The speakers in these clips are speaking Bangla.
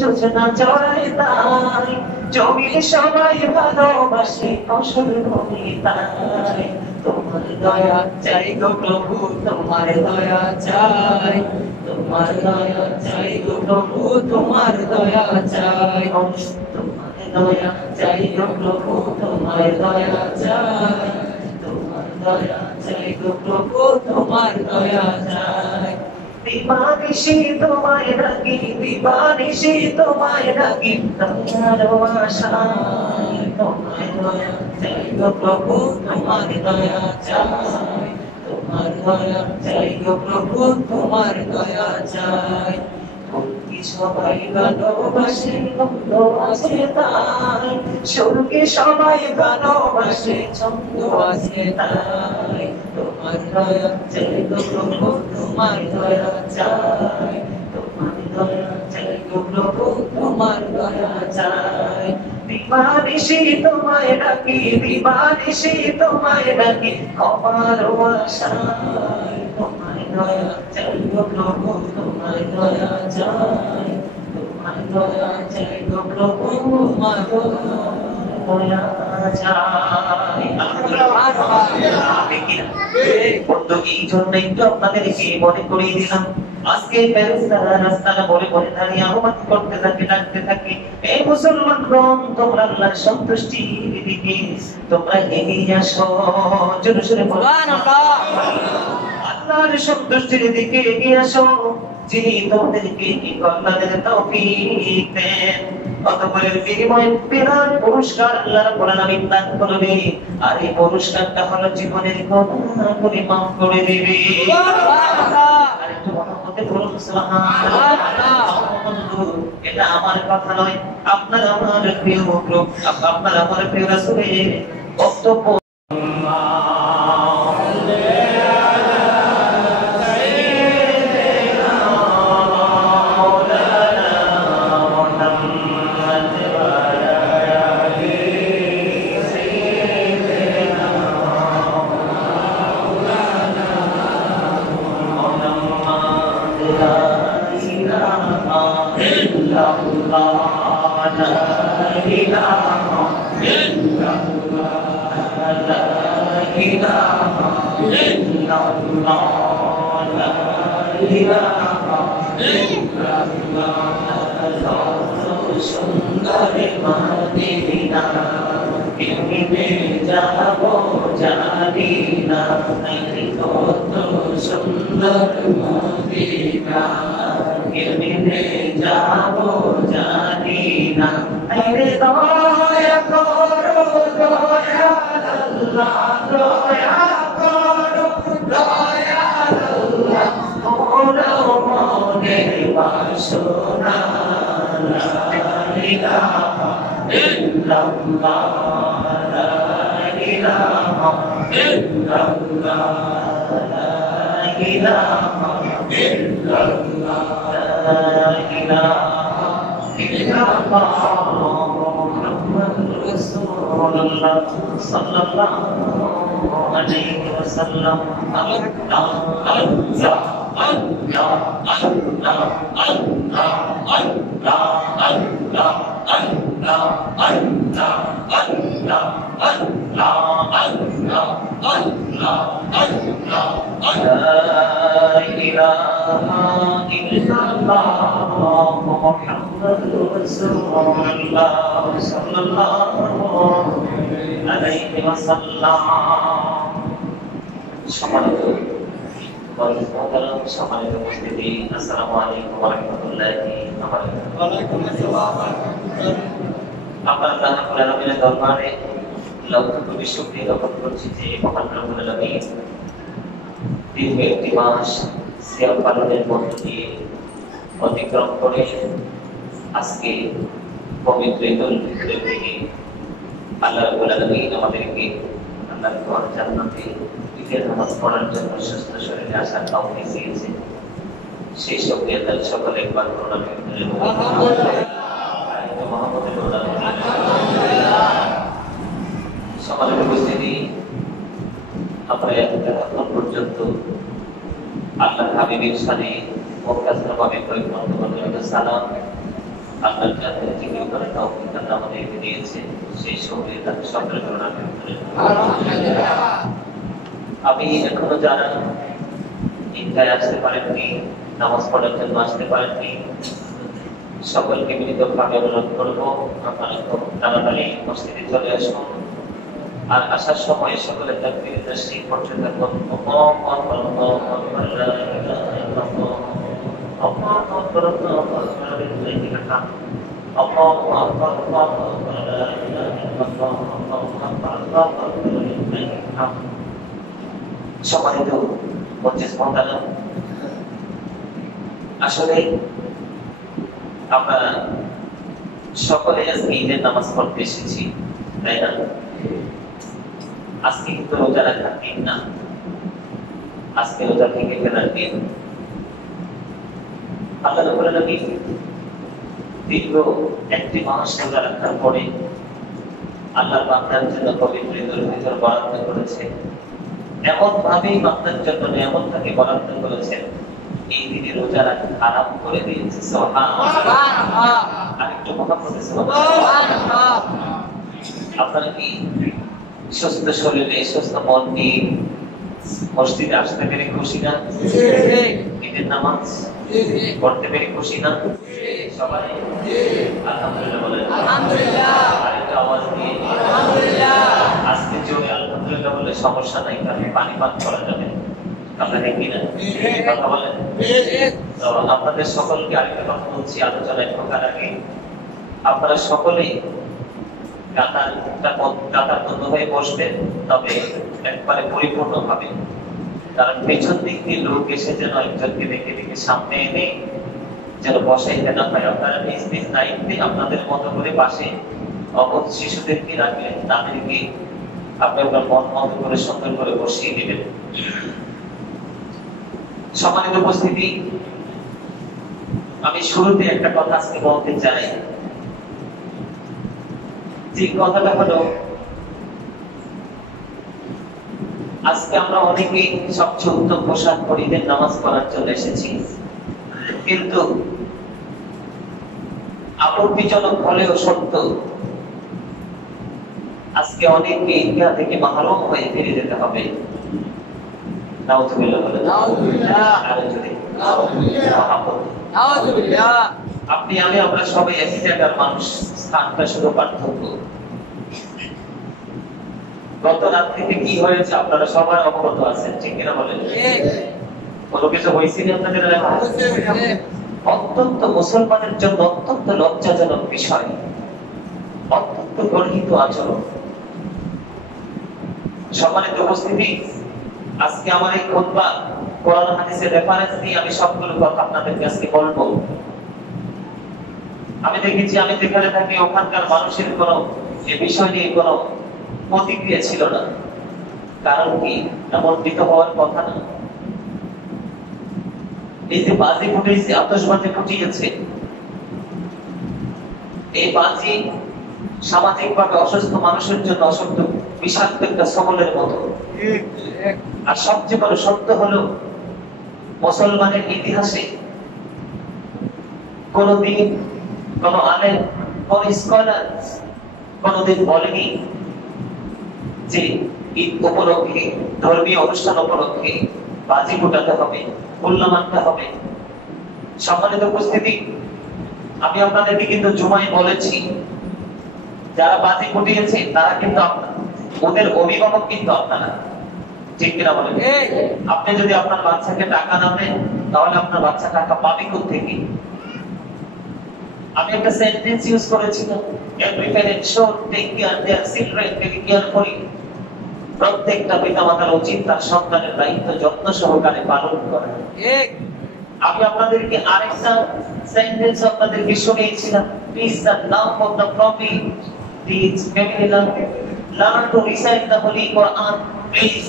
যোজনা চড়াই তাই জমির সবাই ভালোবাসে ফসল ভূমি তাই তোমার দয়া চাই গো প্রভু তোমার দয়া চাই তোমার দয়া চাই গো প্রভু তোমার দয়া চাই তোমার দয়া চাই গো প্রভু তোমার দয়া চাই তোমার দয়া চাই গো প্রভু তোমার দয়া চাই দিবানিশি তোমায় ডাকি দিবানিশি তোমায় ডাকি তোমার আশায় তোমার দয়া চাই গো প্রভু তোমার দয়া চাই তোমার দয়া চাই গো প্রভু তোমার দয়া চাই সবাই ভালোবাসে ছন্দ আছে তাই স্বর্গে সবাই ভালোবাসে ছন্দ আছে তাই তোমার দয়া চাই গো প্রভু তোমার দয়া চাই তোমার দয়া চাই গো প্রভু তোমার দয়া চাই দিবানিশি তোমায় ডাকি দিবানিশি তোমায় ডাকি আমার আশায় তোমার দয়া চাই গো প্রভু তোমার দয়া চাই তোমার দয়া চাই গো প্রভু তোমার দয়া চাই বন্ধু এই জন্য একটু আপনাদেরকে মনে করিয়ে দিলাম আজকে ফেরেশতারা রাস্তাটা বলে বলে দাঁড়িয়ে আহ্বান করতে থাকে ডাকতে থাকে এই মুসলমানগণ তোমরা আল্লাহর সন্তুষ্টির দিকে তোমরা এগিয়ে আসো জোরে জোরে বলো সুবহানাল্লাহ আল্লাহর সন্তুষ্টির দিকে এগিয়ে আসো যিনি তোমাদেরকে ইবাদতের তৌফিক দেন অতঃপরের বিনিময়ে বিরাট পুরস্কার আল্লাহ রাব্বুল আলামিন দান করবে আর এই পুরস্কারটা হলো জীবনের গুনাহগুলি মাফ করে দেবে সুবহানাল্লাহ আরেকটু মহব্বতে বলুন সুবহানাল্লাহ এটা আমার কথা নয় আপনার আমার প্রিয় প্রভু আপনার আমার প্রিয় রাসূলের বক্তব্য সুন্দরে মদিনা কেমনে যাব জানি না কত সুন্দর মদিনা কেমনে যাব জানি না আরে দয়া করো দয়া আল্লাহ দয়া করো দয়া আল্লাহ মোরা মনে বাসনা ইলাহা ইল্লাল্লাহ লা ইলাহা ইল্লাল্লাহ লা ইলাহা ইল্লাল্লাহ লা ইলাহা ইল্লাল্লাহ মুহাম্মাদুর রাসূলুল্লাহ সাল্লাল্লাহু আলাইহি ওয়াসাল্লাম আল্লাহ আল্লাহ Allah, Allah, Allah, Allah, Allah, Allah, Allah, Allah, Allah, Allah, Allah, Allah, La ilaha illallah, Muhammadur Rasulullah, sallallahu alaihi wasallam. সম্মানিত উপস্থিতি আসসালামু আলাইকুম ওয়া রাহমাতুল্লাহি ওয়া বারাকাতুহু ওয়া আলাইকুম আসসালাম আপনারা আল্লাহ রাব্বুল আলামিনের দরবারে লক্ষ কোটি শুকরিয়া জ্ঞাপন করছি যে মহান রব্বুল আলামিন দীর্ঘ একটি মাস সিয়াম পালনের মধ্য দিয়ে অতিক্রম করে আজকে পবিত্র ঈদুল ফিতরের দিনে আল্লাহ রাব্বুল আলামিন আমাদেরকে আল্লাহর ঘর জান্নাতে ঈদের নামাজ পড়ার জন্য সুস্থ শরীরে আসার তৌফিক দিয়েছে সেই শুকরিয়া তার সকলে একবার করুন সকলের উপস্থিতি আপনারা এখন পর্যন্ত আল্লাহ হাবিবের সাথে মুক্তাসরভাবে পরিপূর্ণ সালাম আল্লাহ যাদের জিকির করে তৌফিক আল্লাহ আমাদেরকে দিয়েছে, সেই সঙ্গে তাদের সকলের করুণা করেন। আমি এখনো যারা ঈদগাহে আসতে পারেননি, নামাজ পড়ার জন্য আসতে পারেননি, সকলকে বিনীতভাবে অনুরোধ করবো আপনারা খুব তাড়াতাড়ি মসজিদে চলে আসুন। আর আসার সময় সকলের তাকবীর তাসবিহ পড়তে থাকুন। সম্মানিত মুফতি মহোদয়, আসলে আমরা সকলে আজকে ঈদের নামাজ পড়তে এসেছি, তাই না? আজকে কিন্তু রোজা রাখার দিন না, আজকে রোজা থেকে ফেরার দিন। আল্লাহ রাব্বুল আলামিন দীর্ঘ একটি মাস রোজা রাখার পরে আল্লাহর বান্দার জন্য পবিত্র ঈদুল ফিতর বরাদ্দ করেছে। এমন ভাবেই বান্দার জন্য নিয়ামতটাকে বরাদ্দ করেছেন, এই দিনে রোজা রাখা হারাম করে দিয়েছে। সুবহানাল্লাহ। আরেকটু কথা বলতেছে সুবহানাল্লাহ। আপনারা কি সুস্থ শরীরে সুস্থ মন নিয়ে মসজিদে আসতে পেরে খুশি না? ঈদের নামাজ পড়তে পেরে খুশি না? সবাই আলহামদুলিল্লাহ বলেন। আলহামদুলিল্লাহ। আরেকটা আওয়াজ দিয়ে আলহামদুলিল্লাহ। আজকে জোরে আলহামদুলিল্লাহ বলে সমস্যা নাই, কারণ পানি পান করা যাবে। আপনারা কি না কথা বলেন? তো আপনাদের সকলকে আরেকটা কথা বলছি আলোচনায় ঢোকার আগে, আপনারা সকলেই কাতার বন্ধ হয়ে বসবেন, তবে একবারে পরিপূর্ণ ভাবে, কারণ পেছন দিক দিয়ে লোক এসে যেন একজনকে দেখে দেখে সামনে এনে যেন বসাইতে না হয়। আপনারা নিজ নিজ দায়িত্বে আপনাদের মতো করে পাশে অবধ শিশুদেরকে রাখলেন, তাদেরকে আপনারা মন মতো করে সুন্দর করে বসিয়ে দিবেন। সম্মানিত উপস্থিতি, আমি শুরুতে একটা কথা আজকে বলতে চাই, যে কথাটা হলো আজকে আমরা অনেকেই সবচেয়ে উত্তম পোশাক পরিয়ে নামাজ পড়ার জন্য এসেছি, কিন্তু আপত্তিজনক হলেও সত্য, আজকে অনেককে ঈদগাহ থেকে মাহরুম হয়ে ফিরে যেতে হবে। নাউযুবিল্লাহ বলেন। নাউযুবিল্লাহ। আর যদি নাউযুবিল্লাহ। আপনি আমি আমরা সবাই একই জায়গার মানুষ, স্থানটা শুধু পার্থক্য। গত রাত থেকে কি হয়েছে আপনারা সবাই অবগত আছেন, ঠিক কিনা বলেন? কোনো কিছু হয়েছে না আপনাদের এলাকায়? অত্যন্ত মুসলমানের জন্য অত্যন্ত লজ্জাজনক বিষয়, অত্যন্ত গর্হিত আচরণ। সম্মানিত উপস্থিতি, আজকে আমার এই খুতবা কোরআন হাদিসের রেফারেন্স দিয়ে আমি সবগুলো কথা আপনাদেরকে আজকে বলবো। আমি দেখেছি, আমি যেখানে থাকি ওখানকার মানুষের কোনো এই বিষয় নিয়ে কোনো প্রতিক্রিয়া ছিল না। কারণ কি? এমন ভীত হওয়ার কথা না। এই যে বাজি ফুটেছে, আতশবাজি ফুটিয়েছে, এই বাজি সামাজিকভাবে অসুস্থ মানুষের জন্য অসুস্থ বিষাক্ত একটা সবলের মতো। আর সবচেয়ে বড় সত্য হলো, মুসলমানের ইতিহাসে কোনদিন কোন আলেম, কোন স্কলার কোনদিন বলেনি যে ঈদ উপলক্ষে, ধর্মীয় অনুষ্ঠান উপলক্ষে বাজি ফুটাতে হবে, উল্লাহ মানতে হবে। সম্মানিত উপস্থিতি, আমি আপনাদেরকে কিন্তু জুমায় বলেছি, যারা বাজি ফুটিয়েছে তারা কিন্তু ওদের অভিভাবক কিন্তু আপনারা, ঠিক কিনা বলেন? আপনি যদি আপনার বাচ্চাকে টাকা না দেন, তাহলে আপনার বাচ্চা টাকা পাবে কোথা থেকে? আমি একটা সেন্টেন্স ইউজ করেছিলাম, every parent should take care their children very carefully. প্রত্যেকটা পিতামাতার উচিত তার সন্তানের দায়িত্ব যত্ন সহকারে পালন করা। আমি আপনাদেরকে আরেকটা সেন্টেন্স আপনাদেরকে শুনিয়েছিলাম, প্লিজ দ্য নাম of the profit, please family learn to recite the holy Quran, please.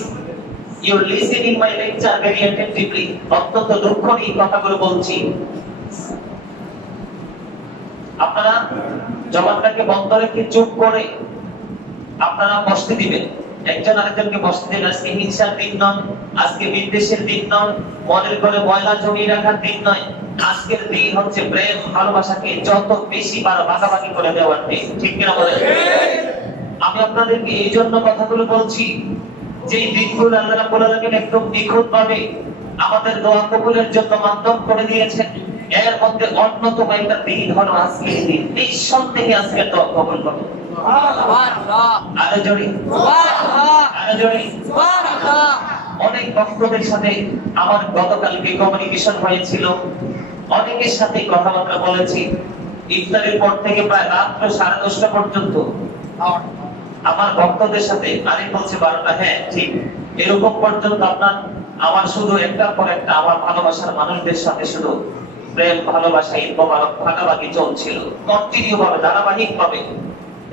You listening my lecture very attentively. অত্যন্ত দুঃখ নিয়ে কথাগুলো বলছি। আপনারা জবানটাকে বন্ধ রেখে চুপ করে আপনারা বসতে দিবেন, একজন আরেকজনকে বসতে দিবেন। আজকে হিংসার দিন নয়, আজকে বিদ্বেষের দিন নয়, মনের করে ময়লা জমিয়ে রাখার দিন নয়। আজকের দিন হচ্ছে প্রেম ভালোবাসাকে যত বেশি ভাগাভাগি করে দেওয়ার দিন, ঠিক কিনা বলেন? আমি আপনাদেরকে এই জন্য কথাগুলো বলছি যে এই দিনগুলো আল্লাহ রাব্বুল আলামিন একদম নিখুঁত ভাবে আমাদের দোয়া কবুলের জন্য মাধ্যম করে দিয়েছেন। এর মধ্যে অন্যতম একটা দিন হলো আজকের দিন। নিঃসন্দেহে আজকের দোয়া কবুল হবে। আরো জোরে আরো জোরে। অনেক ভক্তদের সাথে আমার গতকালকে কমিউনিকেশন হয়েছিল, অনেকের সাথে কথাবার্তা বলেছি। ইফতারের পর থেকে প্রায় রাত্র 10:30 পর্যন্ত আমার ভক্তদের সাথে, আরেক বলছে 12টা, হ্যাঁ ঠিক এরকম পর্যন্ত আমার শুধু একটার পর একটা আমার ভালোবাসার মানুষদের সাথে শুধু প্রেম ভালোবাসা ভাগাভাগি চলছিল কন্টিনিউ ভাবে, ধারাবাহিক ভাবে।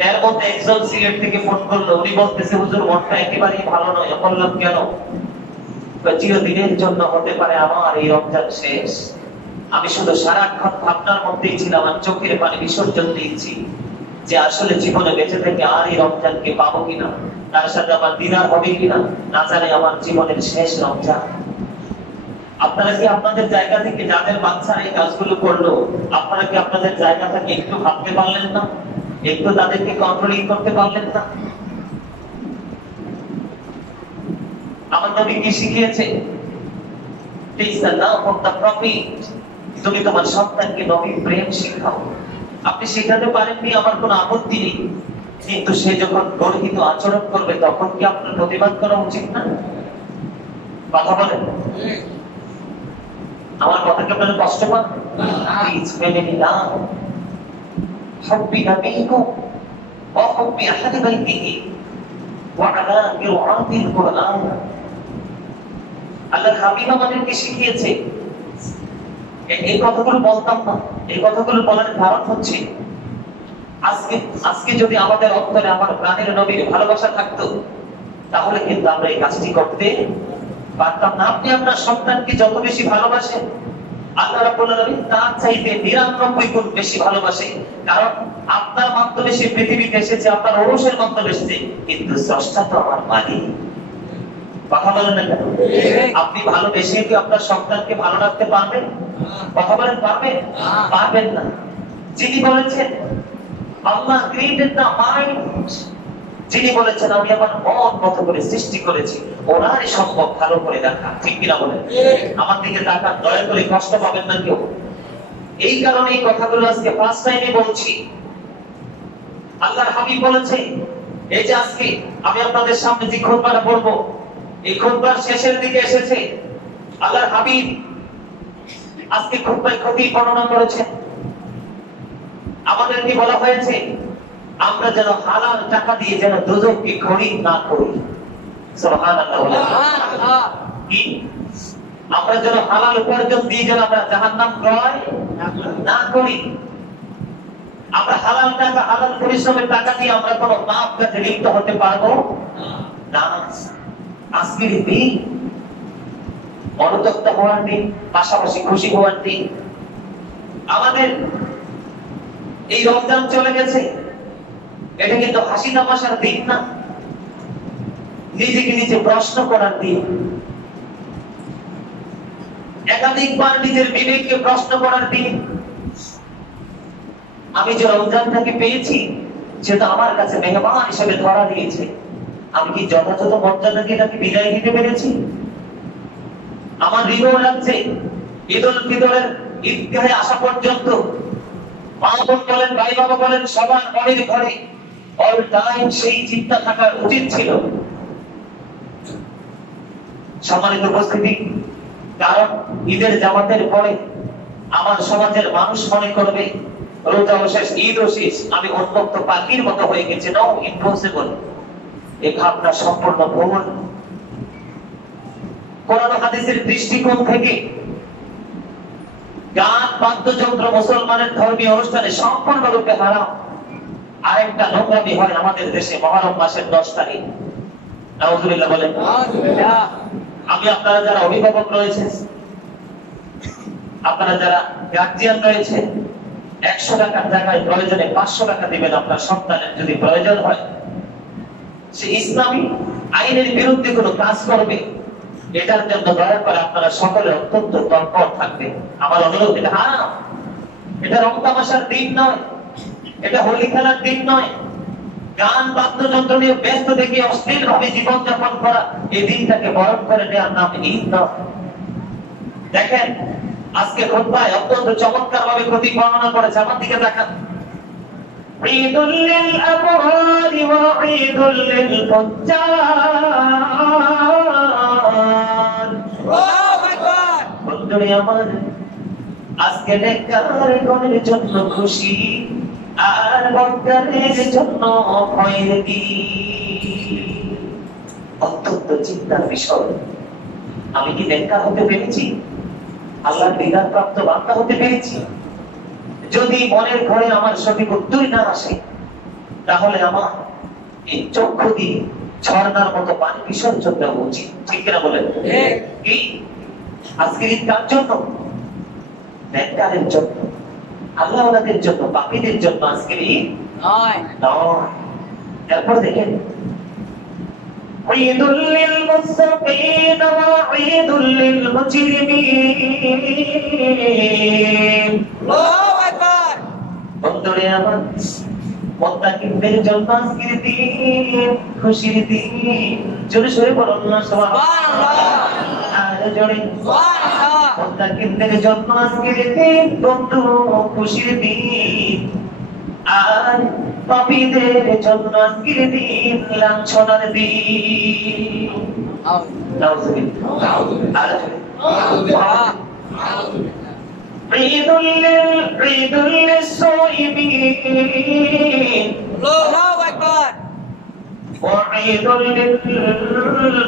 এর মধ্যে একজন সিলেট থেকে ফোন করলো, উনি বলতেছে হুজুর মনটা একেবারেই ভালো নয়। বললাম কেন? চিরদিনের জন্য হতে পারে আমার এই রমজান শেষ। আমি শুধু সারাক্ষণ ভাবনার মধ্যেই ছিলাম, আর চোখের পানি বিসর্জন দিয়েছি যে আসলে জীবনে বেঁচে থেকে আর এই রমজানকে পাবো কিনা, তার সাথে আমার দিদার হবে কিনা, না জানে আমার জীবনের শেষ রমজান। আপনারা কি আপনাদের জায়গা থেকে, যাদের বাচ্চারা এই কাজগুলো করলো, আপনারা কি আপনাদের জায়গা থেকে একটু ভাবতে পারলেন না? একটু তাদেরকে কন্ট্রোলিং করতে পারলেন না? আমার নবী কি শিখিয়েছে? তুমি তোমার সন্তানকে নবীর প্রেম শিখাও। আপনি শেখাতে পারেননি, আমার কোনো আপত্তি নেই, কিন্তু সে যখন গর্হিত আচরণ করবে তখন কি আপনার প্রতিবাদ করা উচিত না? কথা বলেন, আমার কথাকে আপনারা কষ্ট পান? প্লিজ মেনে নিলাম। حب نبيكم وحب أحد بيته وعلى قراءة القرآن। আল্লাহর হাবিব আমাদেরকে শিখিয়েছে। এই কথাগুলো বলতাম না, এই কথাগুলো বলার কারণ হচ্ছে আজকে যদি আমাদের অন্তরে আমার প্রাণের নবীর ভালোবাসা থাকতো, তাহলে কিন্তু আমরা এই কাজটি করতে পারতাম না। আপনি আপনার সন্তানকে যত বেশি ভালোবাসেন, আল্লাহ রাব্বুল আলামিন তার চাইতে 99 গুণ বেশি ভালোবাসে। কারণ আপনার মাধ্যমে সে পৃথিবীতে এসেছে, আপনার ঔরসের মাধ্যমে এসেছে, কিন্তু স্রষ্টা তো আমার মালিক। কথা বলেন না কেন? আপনি ভালোবেসে কি আপনার সন্তানকে ভালো রাখতে পারবেন? কথা বলেন, পারবেন? পারবেন না। যিনি বলেছেন আল্লাহ ক্রিয়েটেড দ্য মাইন্ড, যিনি বলেছেন আমি আমার মন মতো করে সৃষ্টি করেছি, ওনারই সম্ভব ভালো করে দেখা, ঠিক কিনা বলেন? আমার দিকে তাকান, দয়া করে কষ্ট পাবেন না কেউ। এই কারণে এই কথাগুলো আজকে ফার্স্ট টাইমে বলছি। আল্লাহর হাবিব বলেছে, এই যে আজকে আমি আপনাদের সামনে যে খুতবাটা পড়বো, এই খুতবার শেষের দিকে এসেছে। আল্লাহর হাবিব আজকে খুতবায় খতিব বর্ণনা করেছেন, আমাদেরকে বলা হয়েছে আমরা যেন হালাল টাকা দিয়ে যেন দুজককে খরিদ না করি। সুবহানাল্লাহ। কি? আমরা যেন হালাল উপার্জন দিয়ে যেন আমরা জাহান্নাম ক্রয় না করি। আমরা হালাল টাকা, হালাল পরিশ্রমের টাকা দিয়ে আমরা কোনো পাপ কাজে লিপ্ত হতে পারবো না। আজকের দিন অনুতপ্ত হওয়ার দিন, পাশাপাশি খুশি হওয়ার দিন। আমাদের এই রমজান চলে গেছে, এটা কিন্তু হাসি তামাশার দিন না, নিজেকে নিজে প্রশ্ন করার দিন। একাধিকবার নিজের বিবেককে প্রশ্ন করার দিন। আমি যে রমজানটাকে পেয়েছি, সেটা আমার কাছে মেহমান হিসেবে ধরা দিয়েছে। আমি কি যথাযথ মর্যাদা দিয়ে তাকে বিদায় দিতে পেরেছি? আমার হৃদয় লাগছে ঈদ উল ফিতরের ঈদগাহে আসা পর্যন্ত মা বোন বলেন, ভাই বাবা বলেন, সবার বাড়ির ঘরে অল টাইম সেই চিন্তা থাকা উচিত ছিল। সম্মানিত উপস্থিতি, কারণ ঈদের জামাতের পরে আমার সমাজের মানুষ মনে করবে রোজাও শেষ, ঈদও শেষ, আমি উন্মুক্ত পাখির মতো হয়ে গেছে। No, impossible. এই ভাবনা সম্পূর্ণ ভুল। কোরআন হাদিসের দৃষ্টিকোণ থেকে গান বাদ্যযন্ত্র মুসলমানের ধর্মীয় অনুষ্ঠানে সম্পূর্ণরূপে হারাম। আরেকটা নোংরামি হয় আমাদের দেশে মুহররম মাসের 10 তারিখ। নাউযুবিল্লাহ বলেন। আমি আপনারা যারা অভিভাবক রয়েছে, আপনারা যারা গার্জিয়ান রয়েছে, 100 টাকার জায়গায় প্রয়োজনে 500 টাকা দিবেন আপনার সন্তানের যদি প্রয়োজন হয়। সে ইসলামী আইনের বিরুদ্ধে কোনো কাজ করবে, এটার জন্য দয়া করে আপনারা সকলে অত্যন্ত তৎপর থাকবেন। আমার অনুরোধ, এটা হারাম, এটা রং তামাশার দিন নয়, এটা হোলি খেলার দিন নয়। গান বাদ্যযন্ত্র নিয়ে ব্যস্ত থেকে অশ্লীল ভাবে জীবনযাপন করা, এই দিনটাকে বরণ করে নেওয়ার নাম ঈদ নয়। দেখেন আজকে খুতবায় অত্যন্ত চমৎকার ভাবে প্রতীক বর্ণনা করেছে, আমার দিকে দেখান। ঈদুল লিল আবরার ওয়া ঈদুল লিল ফুজ্জার। আল্লাহু আকবার। বন্ধুরে আমার, আজকে নেককারগণের জন্য খুশি আর বদকারের জন্য ভয়ের দিন। অত্যন্ত চিন্তার বিষয়। আমি কি নেককার হতে পেরেছি? আল্লাহর দিদার প্রাপ্ত বান্দা হতে পেরেছি? যদি মনের ঘরে আমার সঠিক উত্তরই না আসে, তাহলে আমার এই চক্ষু দিয়ে ঝর্ণার মতো পানি বিসর্জন দেওয়া উচিত। ঠিক কিনা বলেন? কি আজকের ঈদ কার জন্য? নেককারের জন্য, আল্লাহওয়ালাদের জন্য, পাপীদের জন্য আজকের ঈদ নয়। এরপর দেখেন, ঈদুল লিল মুত্তাকিন ওয়া ঈদুল লিল মুজরিমিন। আল্লাহু আকবার। বন্ধুরে আমার, মুত্তাকিনদের জন্য আজকের দিন খুশির দিন। জোরে সরে বলুন না সুবহানাল্লাহ। আর জোরে সুবহানাল্লাহ। মুত্তাকিনদের জন্য আজকের দিন বন্ধু খুশির দিন, আর পাপীদের জন্য আজকের দিন লাঞ্ছনার দিন। নাউযুবিল্লাহ। আর জোরে ঈদুল লিস-সাইমিন। আল্লাহু আকবার। ওয়া ঈদুল লিল-মুফতিরিন।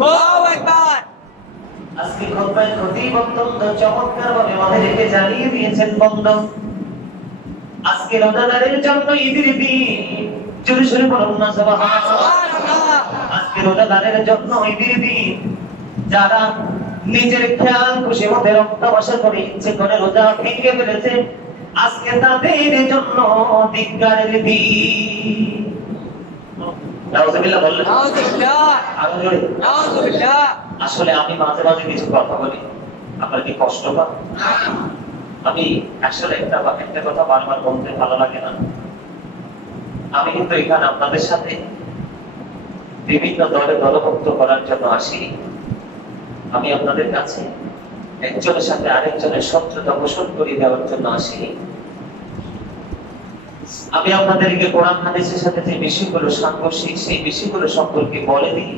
আল্লাহু আকবার। আজকে খুতবায় খতিব অত্যন্ত চমৎকার ভাবে আমাদেরকে জানিয়ে দিয়েছেন, বন্ধু আজকে রোজাদারের জন্য ঈদের দিন। জোরে সরে বলুন না সুবহানাল্লাহ। আজকে রোজাদারের জন্য ঈদের দিন। যারা নিজের খেয়াল খুশি মতে রক্তবাসা করে ইচ্ছে করে রোজা ভেঙে ফেলেছে, আজকে তাদের জন্য ধিক্কারের দিন। নাউযুবিল্লাহ বললেন। নাউযুবিল্লাহ। আসলে আমি মাঝে মাঝে কিছু কথা বলি, আপনার কি কষ্ট পান? আমি আসলে একটা কথা বারবার বলতে ভালো লাগে না। আমি কিন্তু এখানে আপনাদের সাথে বিভিন্ন দলে দলভুক্ত করার জন্য আসি। আমি আপনাদের কাছে একজনের সাথে আরেকজনের শত্রুতা পোষণ করে দেওয়ার জন্য আসি। আমি আপনাদেরকে কোরআন হাদিসের সাথে যে বিষয়গুলো সাংঘর্ষিক, সেই বিষয়গুলো সম্পর্কে বলে দিই।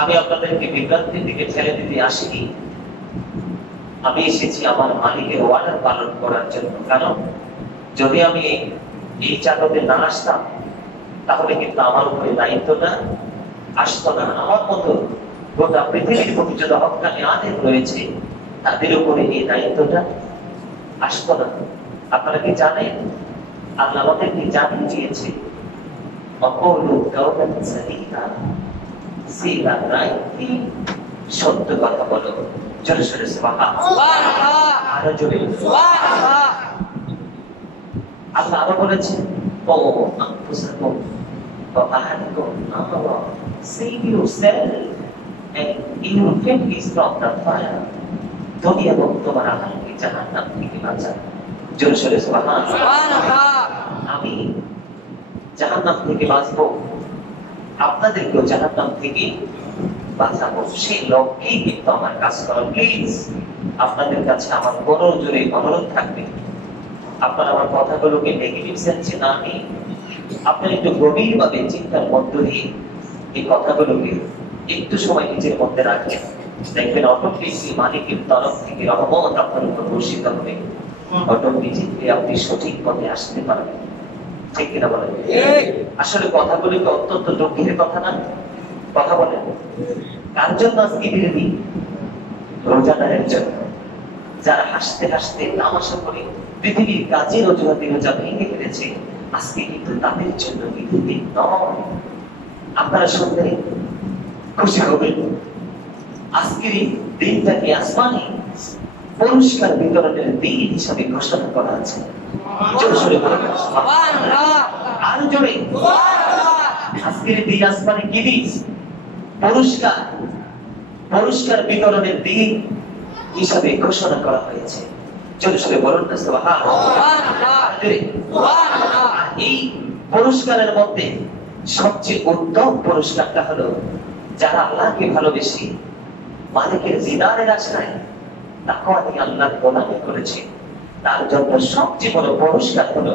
আমি আপনাদেরকে বিভ্রান্তির দিকে ঠেলে দিতে আসিনি। আমি এসেছি আমার মালিকের ওয়ার্ডার পালন করার জন্য। কারণ যদি আমি এই চাকরিতে না আসতাম, তাহলে কিন্তু আমার উপরে দায়িত্বটা আসতো না। আমার মতো গোটা পৃথিবীর প্রতি যত হক্কানি আলেম রয়েছে, তাদের উপরে এই দায়িত্বটা আসতো না। আপনারা কি জানেন, আল্লাহ আমাদেরকে জানিয়ে দিয়েছে, সত্য কথা বলো। জোরে জোরে সুবহানাল্লাহ। আরো জোরে সুবহানাল্লাহ। আল্লাহ আরো বলেছেন, ও আনফুসাকুম ওয়া আহলিকুম নারা, save yourself and your families from the fire. তুমি এবং তোমার আহলকে জাহান্নাম থেকে বাঁচাও। জোরে জোরে সুবহানাল্লাহ। আমি জাহান্নাম থেকে বাঁচবো, আপনাদেরকেও জাহান্নাম থেকে বাঁচাবো, সেই লক্ষ্যেই কিন্তু আমার কাজ করা। প্লিজ আপনাদের কাছে আমার বড় জোরে অনুরোধ থাকবে, আপনারা আমার কথাগুলোকে নেগেটিভ সেন্সে না নিয়ে আপনারা একটু গভীর ভাবে চিন্তার মধ্য দিয়ে এই কথাগুলোকে একটু সময় নিজের মধ্যে রাখেন। দেখবেন অটোমেটিকলি মালিকের তরফ থেকে রহমত আপনার উপর বর্ষিত হবে। অটোমেটিকলি আপনি সঠিক পথে আসতে পারবেন। ঠিক কিনা বলেন? আসলে কথাগুলো কি অত্যন্ত দুঃখের কথা না? কথা বলেন, কার জন্য আজকে বিরোধী? রোজাদারের জন্য, যারা হাসতে হাসতে তামাশা করে পৃথিবীর কাজের অজুহাতে রোজা ভেঙে ফেলেছে, আজকে কিন্তু তাদের জন্য বিরোধী নয়। আপনারা শুনলে খুশি হবেন। আজকের এই দিনটাকে আসমানে পুরস্কার বিতরণের দিন হিসাবে ঘোষণা করা আছে। জোরে জোরে বলুন সুবহানাল্লাহ। আরো জোরে সুবহানাল্লাহ। আজকের দিন আসমানে কি দিন? পুরস্কার, পুরস্কার বিতরণের দিন হিসাবে ঘোষণা করা হয়েছে। চলে চলে বলুন না সুবহানাল্লাহ। এই পুরস্কারের মধ্যে সবচেয়ে উত্তম পুরস্কারটা হলো যারা আল্লাহকে ভালোবেসে মালিকের দিদারের আশায় তাকওয়া দিয়ে আল্লাহর গোলামি করেছে, তার জন্য সবচেয়ে বড় পুরস্কার হলো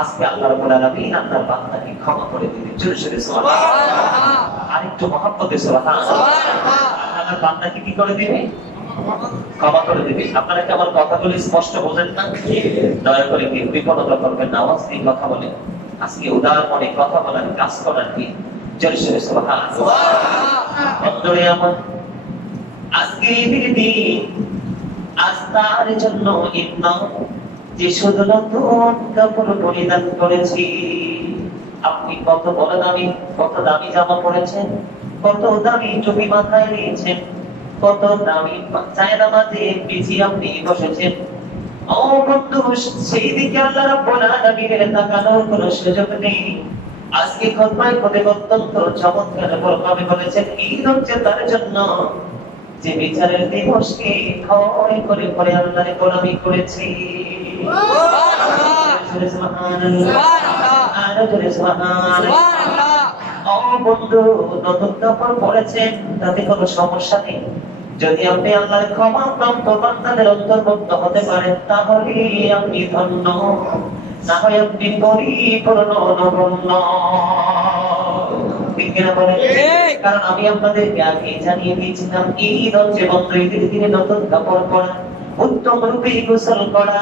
আজকে আল্লাহ রাব্বুল আলামিন আপনার বান্দাকে ক্ষমা করে দিবেন। জোরে সোরে সুবহানাল্লাহ। আরেকটু মহব্বতে সুবহানাল্লাহ। আপনার বান্দাকে কি করে দিবে? ক্ষমা করে দিবে। আপনারা কি আমার কথাগুলো স্পষ্ট বোঝেন না? দয়া করে কি বিপদতা করবেন না, আওয়াজ দিয়ে কথা বলেন। আজকে উদার মনে কথা বলার কাজ করার কি? জোরে সোরে সুবহানাল্লাহ। বন্ধুরে আমার, আজকে ঈদের দিন আজ তার জন্য ঈদ নয় যে শুধু নতুন কাপড় পরিধান করেছি। আপনি কত বড় দামি, কত দামি জামা পরেছেন, কত দামি টুপি মাথায় নিয়েছেন, কত দামি চায়নামাজে পিছিয়ে আপনি বসেছেন। ও বন্ধু, সেই দিকে আল্লাহ রাব্বুল আলামিনের তাকানোর কোনো সুযোগ নেই। আজকে খুতবায় অত্যন্ত চমৎকার ভাবে বলেছেন ঈদ হচ্ছে তার জন্য যে বিচারের দিবসকে ক্ষয় করে পরে আল্লাহর গোলামি করেছি। ও বন্ধু, নতুন কাপড় পরেছেন তাতে কোনো সমস্যা নেই। যদি আপনি আল্লাহর ক্ষমা প্রাপ্ত বান্দাদের অন্তর্ভুক্ত হতে পারেন তাহলে আপনি ধন্য, না হয় আপনি পরিপূর্ণ নগণ্য। কারণ আমি আপনাদেরকে আগে জানিয়ে দিয়েছিলাম ঈদ হচ্ছে বন্ধু ঈদের দিনে নতুন কাপড় পরা, উত্তম রূপে গোসল করা,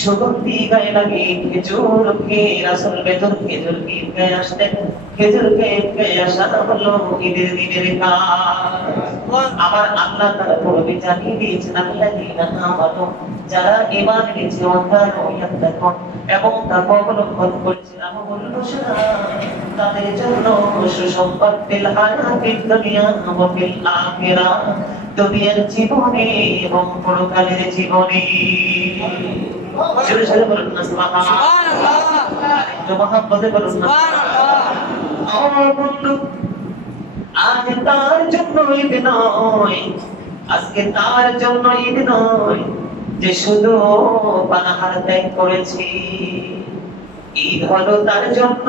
সুগন্ধি গায়ে লাগে খেজুর খেয়ে রাসূল বেতন খেজুর খেয়ে গায়ে আসতেন। খেজুর খেয়ে আসা হলো ঈদের দিনের কাজ। আমার আল্লাহ তাআলা পূর্বে জানিয়ে দিয়েছেন আল্লাযীনা আমানু, যারা ঈমান এনেছে এবং তাকওয়া অবলম্বন করেছে, তাদের জন্য সুসংবাদ ফিল হায়াতিদ দুনিয়া ওয়া ফিল আখিরাহ, দুনিয়ার জীবনে এবং পরকালের জীবনে। জোরে জোরে বলুন না সুবহানাল্লাহ। একটু মহব্বতে বলুন না সুবহানাল্লাহ। ও বন্ধু, আজ তার জন্য ঈদ নয়, আজকে তার জন্য ঈদ নয় যে শুধু পানাহার ত্যাগ করেছি। ঈদ হলো তার জন্য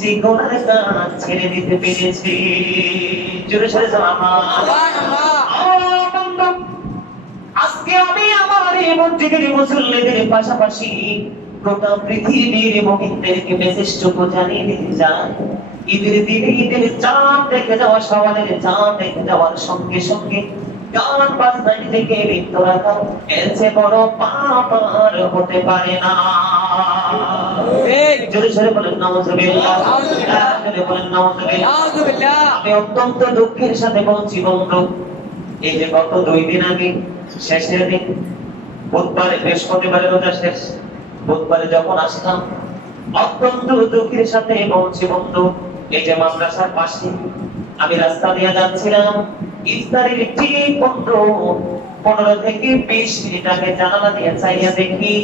যে গুনাহ কাজ ছেড়ে দিতে পেরেছি। জোরে জোরে সুবহানাল্লাহ। আজকে আমি আমার এই মসজিদের মুসল্লিদের পাশাপাশি গোটা পৃথিবীর মুমিনদেরকে মেসেজটুকু জানিয়ে দিতে চাই, ঈদের দিনে ঈদের চাঁদ দেখে যাওয়া, সওয়ালের চাঁদ দেখে যাওয়ার সঙ্গে সঙ্গে গান বাজনা থেকে লিপ্ত রাখা এর চেয়ে বড় পাপ আর হতে পারে না। জোরে জোরে বলেন নাউযুবিল্লাহ, জোরে বলেন নাউযুবিল্লাহ। আমি অত্যন্ত দুঃখের সাথে বলছি বন্ধু, এই যে গত 2 দিন আগে শেষের দিন বুধবারে, বৃহস্পতিবারে রোজা শেষ, বুধবারে যখন আসলাম অত্যন্ত দুঃখের সাথে বলছি বন্ধু, এই যে মাদ্রাসার পাশে আমি রাস্তা দিয়ে যাচ্ছিলাম, ইফতারের ঠিক বন্ধু 15 থেকে 20 মিনিট আগে জানালা দিয়ে চাইয়া দেখি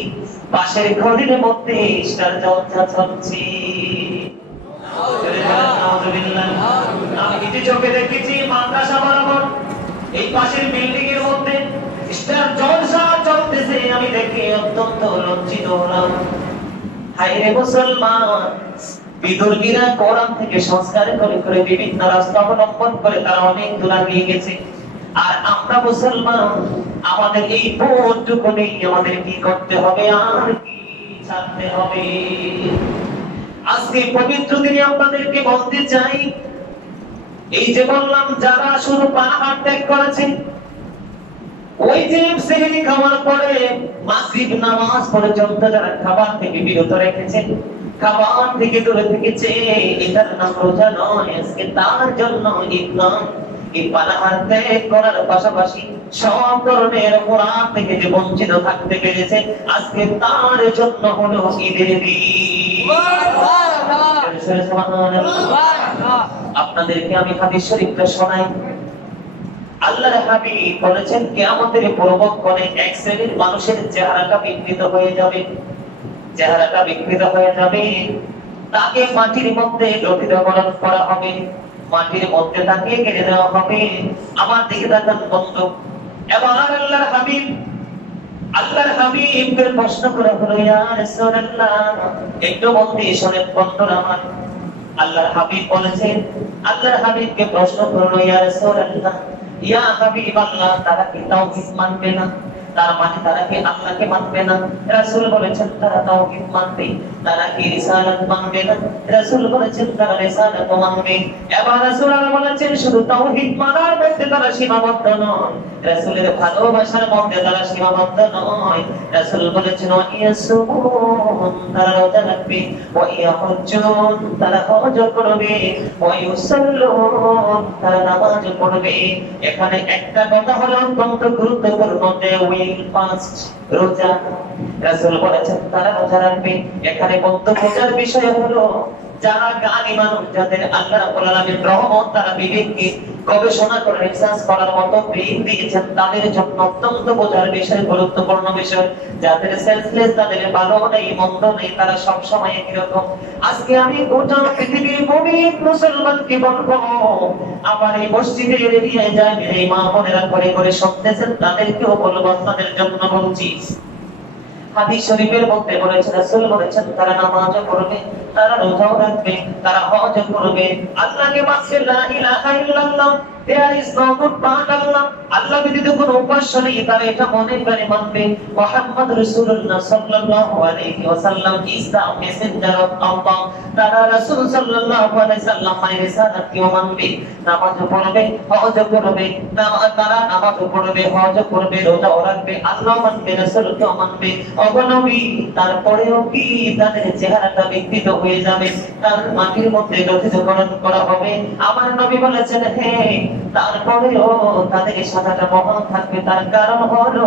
পাশের ঘরের মধ্যে স্টার জলসা চলছে। আমি নিজে চোখে দেখেছি মাদ্রাসা বরাবর এই পাশের বিল্ডিং এর মধ্যে স্টার জলসা চলতেছে। আমি দেখে অত্যন্ত লজ্জিত হলাম। হায় রে মুসলমান, বিদুর্গীরা কোরআন থেকে সংস্কার করে করে বিভিন্ন রাস্তা অবলম্বন করে তারা অনেক দূর এগিয়ে গেছে, আর আমরা মুসলমান আমাদের এই বোধটুকু নেই। আমাদের কি করতে হবে আর কি ছাড়তে হবে? আজকে পবিত্র দিনে আপনাদেরকে বলতে চাই, এই যে বললাম যারা শুধু পানাহার ত্যাগ করেছেন, ওই যে সেহরি খাওয়ার পরে মাগরিব নামাজ পর্যন্ত যারা খাবার থেকে বিরত রেখেছেন, খাবার থেকে দূরে থেকেছে, এটার নাম রোজা নয়। আজকে তার জন্য ঈদ নয়। এই পানাহার ত্যাগ করার পাশাপাশি সব ধরনের কোরআন থেকে যে বঞ্চিত থাকতে পেরেছে, আজকে তার জন্য হলো ঈদের দিন। আপনাদেরকে আমি হাদিস শরীফটা শোনাই। আল্লাহর হাবিব বলেছেন কিয়ামতের পূর্বক্ষণে এক শ্রেণীর মানুষের চেহারাটা বিকৃত হয়ে যাবে, চেহারাটা বিকৃত হয়ে যাবে। তাকে মাটির মধ্যে প্রতিদান করা হবে, মাটির মধ্যে তাকে কেটে দেওয়া হবে। আমার দিকে তাকান বন্ধু। এবার আল্লাহর হাবিবকে প্রশ্ন করা হলো, ইয়া রাসূলুল্লাহ, একটু বলতে শোনেন বন্ধুরা আমার। আল্লাহর হাবিব বলেছেন, আল্লাহর হাবিবকে প্রশ্ন করলো, ইয়া রাসূলুল্লাহ, ইয়া হাবিবাল্লাহ, তারা কি তাওহীদ মানবে না? তার মানে তারা কি আল্লাহকে মানবে না? রাসূল বলেছেন তারা তাওহীদ মানবে। তারা কি রিসালাত মানবে না? রাসূল বলেছেন তারা রিসালাত মানবে। এবার রাসূল বলেছেন শুধু তাওহীদ মানার মধ্যে তারা সীমাবদ্ধ নয়, রাসূলের ভালোবাসার মধ্যে তারা সীমাবদ্ধ নয়। রাসূল বলেছেন ইয়াসুম, তারা রোজা রাখবে, ওয়া ইয়াহুজ্জুন, তারা হজ করবে, ওয়া ইউসাল্লুন, তারা নামাজ পড়বে। এখানে একটা কথা হলো অত্যন্ত গুরুত্বপূর্ণ, যে উইল ফাস্ট, রোজা। রাসূল বলেছেন তারা রোজা রাখবে। এখানে বক্তব্যের বিষয় হলো যারা জ্ঞানী মানুষ, যাদের আল্লাহ রাব্বুল আলামিন রহমত, তারা বিবেককে গবেষণা করে রিসার্চ করার মতো ব্রেইন দিয়েছেন, তাদের জন্য অত্যন্ত বোঝার বিষয়, গুরুত্বপূর্ণ বিষয়। যাদের সেন্সলেস, তাদের ভালো নেই মন্দ নেই, তারা সব সময় একই রকম। আজকে আমি গোটা পৃথিবীর মুমিন মুসলমানকে বলবো, আমার এই মসজিদের এরিয়ায় যায় এই মা বোনেরা করে করে শুনতেছেন, তাদেরকেও বলবো, তাদের জন্য বলছি। হাদিস শরীফের মধ্যে বলেছেন, রাসূল বলেছেন তারা নামাজও পড়বে, তারা রোজাও রাখবে, তারা হজও করবে, আল্লাহকে মানবে, লা ইলাহা ইল্লাল্লাহ, there is no good but Allah, আল্লাহ ব্যতীত কোনো উপাস্য নেই, তারা এটা মনে করে মানবে। মুহাম্মদ রাসূলুল্লাহ সাল্লাল্লাহু আলাইহি ওয়াসাল্লাম is the messenger of Allah, তারা রাসূল সাল্লাল্লাহু আলাইহি ওয়াসাল্লাম এর রিসালাতকেও মানবে, নামাজও পড়বে, হজও করবে, তারা নামাজও পড়বে, হজও করবে, রোজাও রাখবে, আল্লাহ মানবে, রাসূলকেও মানবে। অগনবী, তারপরেও কি তাদের চেহারাটা বিকৃত হয়ে যাবে, তার মাটির মধ্যে প্রতিদান করা হবে? আমার নবী বলেছেন, হ্যাঁ, তারপরেও তাদের সাদাটা মহান থাকবে। তার কারণ হলো